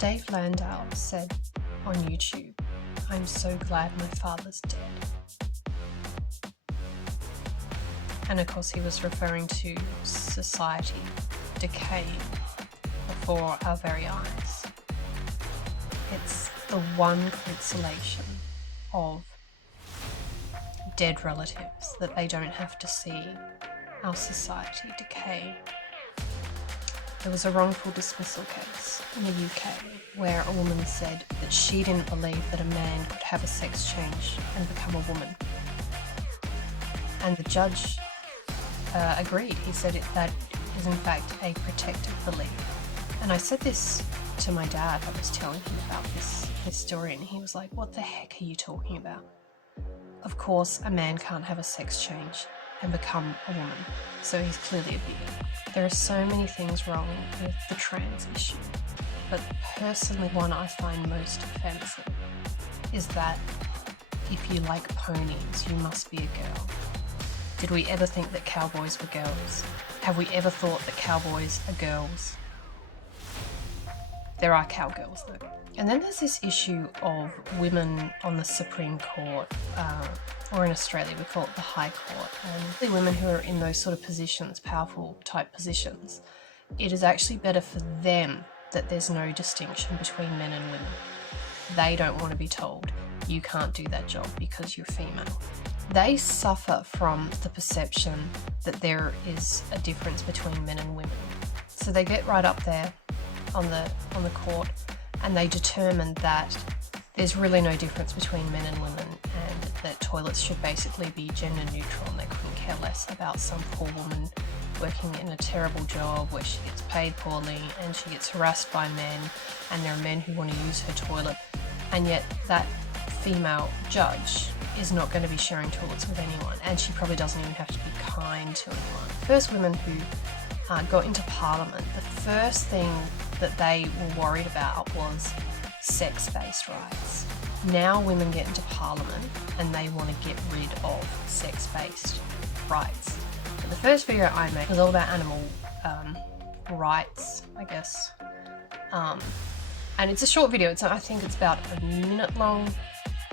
Dave Landau said on YouTube, "I'm so glad my father's dead." And of course he was referring to society decaying before our very eyes. It's the one consolation of dead relatives that they don't have to see our society decay. There was a wrongful dismissal case in the UK where a woman said that she didn't believe that a man could have a sex change and become a woman. And the judge agreed. He said that is in fact a protected belief. And I said this to my dad. I was telling him about this story and he was like, "What the heck are you talking about? Of course a man can't have a sex change and become a woman, so he's clearly a bigot." There are so many things wrong with the trans issue, but personally one I find most offensive is that if you like ponies, you must be a girl. Did we ever think that cowboys were girls? Have we ever thought that cowboys are girls? There are cowgirls though. And then there's this issue of women on the Supreme Court, or in Australia we call it the High Court, and the women who are in those sort of positions, powerful type positions, it is actually better for them that there's no distinction between men and women. They don't want to be told, you can't do that job because you're female. They suffer from the perception that there is a difference between men and women. So they get right up there on the court and they determine that there's really no difference between men and women and that toilets should basically be gender neutral, and they couldn't care less about some poor woman working in a terrible job where she gets paid poorly and she gets harassed by men and there are men who want to use her toilet, and yet that female judge is not going to be sharing toilets with anyone, and she probably doesn't even have to be kind to anyone. First women who got into Parliament, the first thing that they were worried about was sex-based rights. Now women get into Parliament and they want to get rid of sex-based rights. But the first video I made was all about animal rights, I guess. And it's a short video. I think it's about a minute long,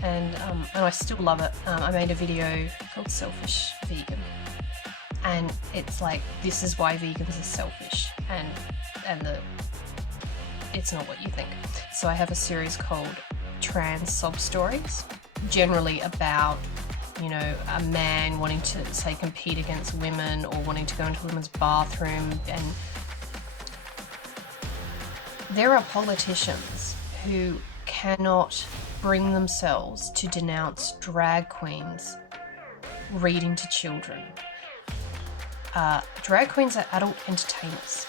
and I still love it. I made a video called Selfish Vegan. And it's like, this is why vegans are selfish, and it's not what you think. So I have a series called Trans Sob Stories, generally about, you know, a man wanting to, say, compete against women or wanting to go into a women's bathroom. And there are politicians who cannot bring themselves to denounce drag queens reading to children. Drag queens are adult entertainers.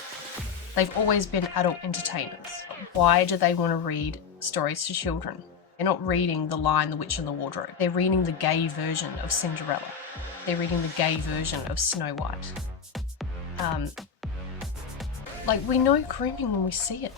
They've always been adult entertainers. Why do they want to read stories to children? They're not reading The Lion, the Witch and the Wardrobe. They're reading the gay version of Cinderella. They're reading the gay version of Snow White. Like, we know grooming when we see it.